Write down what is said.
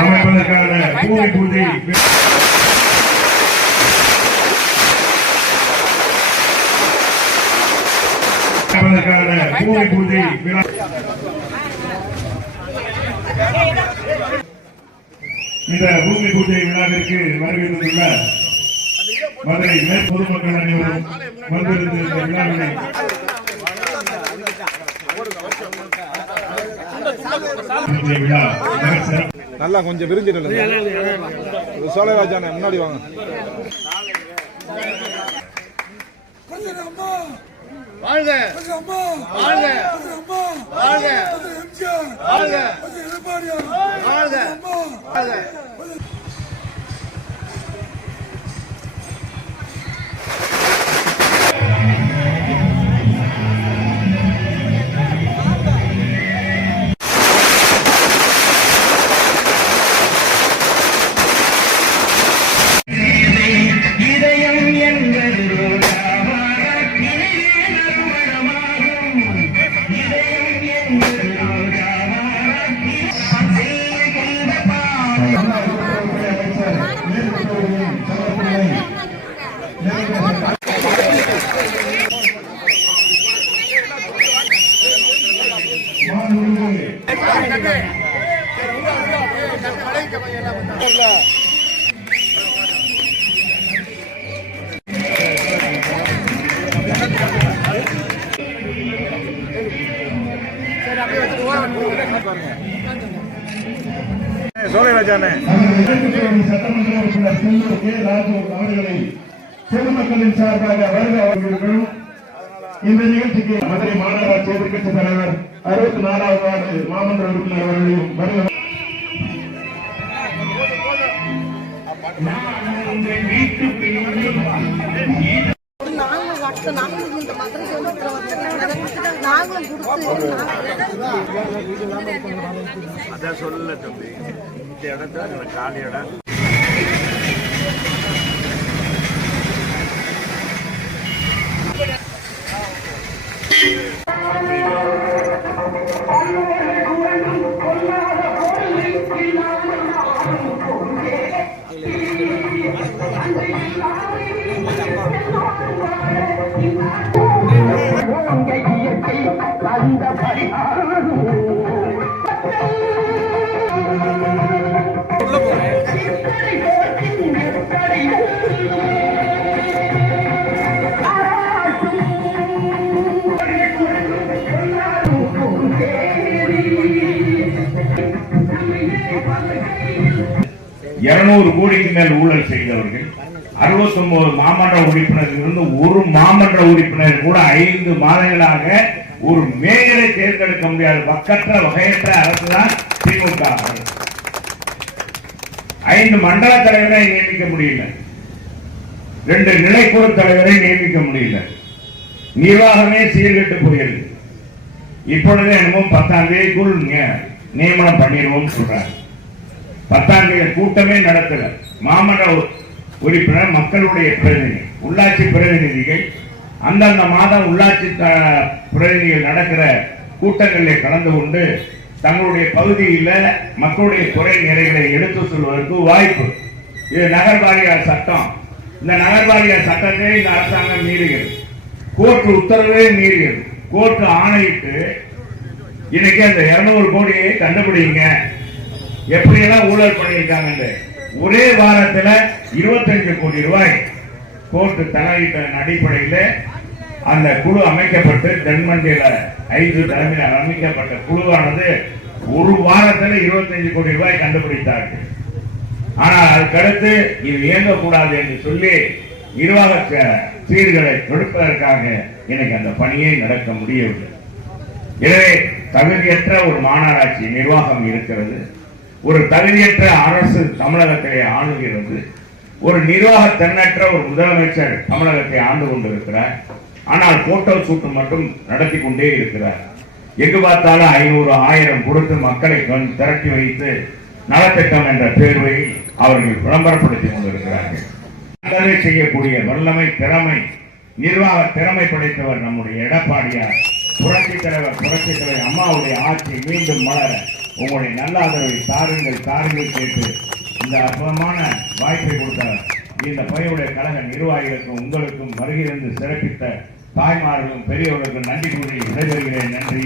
அமைப்பதற்கான பூமி பூஜை விழா இந்த பூமி பூஜை விழாவிற்கு வருகின்றுள்ள மதுரை பொதுமக்கள் அனைவரும் வந்திருந்து இந்த விழாவினை நல்லா கொஞ்சம் விரிஞ்சு சோழராஜான முன்னாடி வாங்க. வாழ்க வாழ்க வாழ்க வாழ்க வாழ்க வாழ்க. சோழராஜானே சட்டமன்ற உறுப்பினர் செல்லூர் கே ராஜு அவர்களை பொதுமக்களின் சார்பாக வருக அவர்களும் இந்த நிகழ்ச்சிக்கு மதுரை மாநகராட்சி எதிர்கட்சி தலைவர் 64வது வார்டு மாமன்ற உறுப்பினர் அவர்களையும் வருக. அதான் சொல்லல தம்பி, இந்த இடத்துல காலி இடம். கோடிக்கு மேல் ஊழல் செய்தவர்கள் 69 மாமன்ற உறுப்பினரிலிருந்து ஒரு மாமன்ற உறுப்பினர் கூட 5 மாதங்களாக ஒரு மேயரை தேர்ந்தெடுக்க முடியாத வக்கற்ற வகையற்ற அரசுதான் திமுக. 5 மண்டல தலைவரை நியமிக்க முடியல, 2 நிலைக்குழு தலைவரை நியமிக்க முடியல, நிர்வாகமே சீர்கெட்டு போயிருக்கு. இப்பொழுது என்னமோ 10ஆம் தேதிக்குள் நியமனம் பண்ணிடுவோம் சொல்றாங்க. 10ஆம் தேதி கூட்டமே நடத்தல. மாமன்ற உறுப்பினர் மக்களுடைய பிரதிநிதி, உள்ளாட்சி பிரதிநிதிகள் அந்தந்த மாதம் உள்ளாட்சி பிரதிநிதிகள் நடக்கிற கூட்டங்களில் கலந்து கொண்டு தங்களுடைய பகுதியில் மக்களுடைய குறை நிறைகளை எடுத்து சொல்வதற்கு வாய்ப்பு. இது நகர்வாரியார் சட்டம். இந்த நகர்வாரியார் சட்டத்தை இந்த அரசாங்கம் மீறுகிறது. கோர்ட் உத்தரவே மீறுகிறது. கோர்ட் ஆணையிட்டு இன்னைக்கு அந்த 200 கோடியை கண்டுபிடிங்க, எப்படியெல்லாம் ஊழல் பண்ணியிருக்காங்க. ஒரே வாரத்தில் 25 கோடி ரூபாய் கோர்ட்டு தலையிட்ட அடிப்படையில் அந்த குழு அமைக்கப்பட்டு தென்மண்டியில 5 தலைமையில் அமைக்கப்பட்ட குழுவானது ஒரு வாரத்தில் 25 கோடி ரூபாய் கண்டுபிடித்தார்கள். ஆனால் அதுக்கடுத்து இது இயங்கக்கூடாது என்று சொல்லி நிர்வாக சீர்களை கொடுப்பதற்காக எனக்கு அந்த பணியை நடக்க முடியவில்லை. எனவே தகுதியற்ற ஒரு மாநகராட்சி நிர்வாகம் இருக்கிறது, ஒரு தகுதியற்ற அரசு தமிழகத்திலே ஆளுகிறது, ஒரு நிர்வாக தென்னற்ற ஒரு முதலமைச்சர் தமிழகத்தை ஆண்டு கொண்டிருக்கிறார். ஆனால் போட்டோ சூட்டு மட்டும் நடத்தி கொண்டே இருக்கிறார். எங்கு பார்த்தாலும் 500, 1000 கொடுத்து மக்களை திரட்டி வைத்து நலத்திட்டம் என்ற பேர்வையில் அவர்கள் விளம்பரப்படுத்திக் கொண்டிருக்கிறார்கள். நல்லதை செய்யக்கூடிய வல்லமை, திறமை, நிர்வாக திறமை படைத்தவர் நம்முடைய எடப்பாடியார். புரட்சித் தலைவர் அம்மாவுடைய ஆட்சி மீண்டும் மலர உங்களுடைய நல்ல ஆதரவை தாருங்கள் கேட்டு இந்த அற்புதமான வாய்ப்பை கொடுத்த இந்த பையுடைய கழக நிர்வாகிகளுக்கும் உங்களுக்கும் வருகை இருந்து சிறப்பித்த தாய்மார்களும் பெரியவர்களுக்கும் நன்றி கூறி விடைபெறுகிறேன். நன்றி.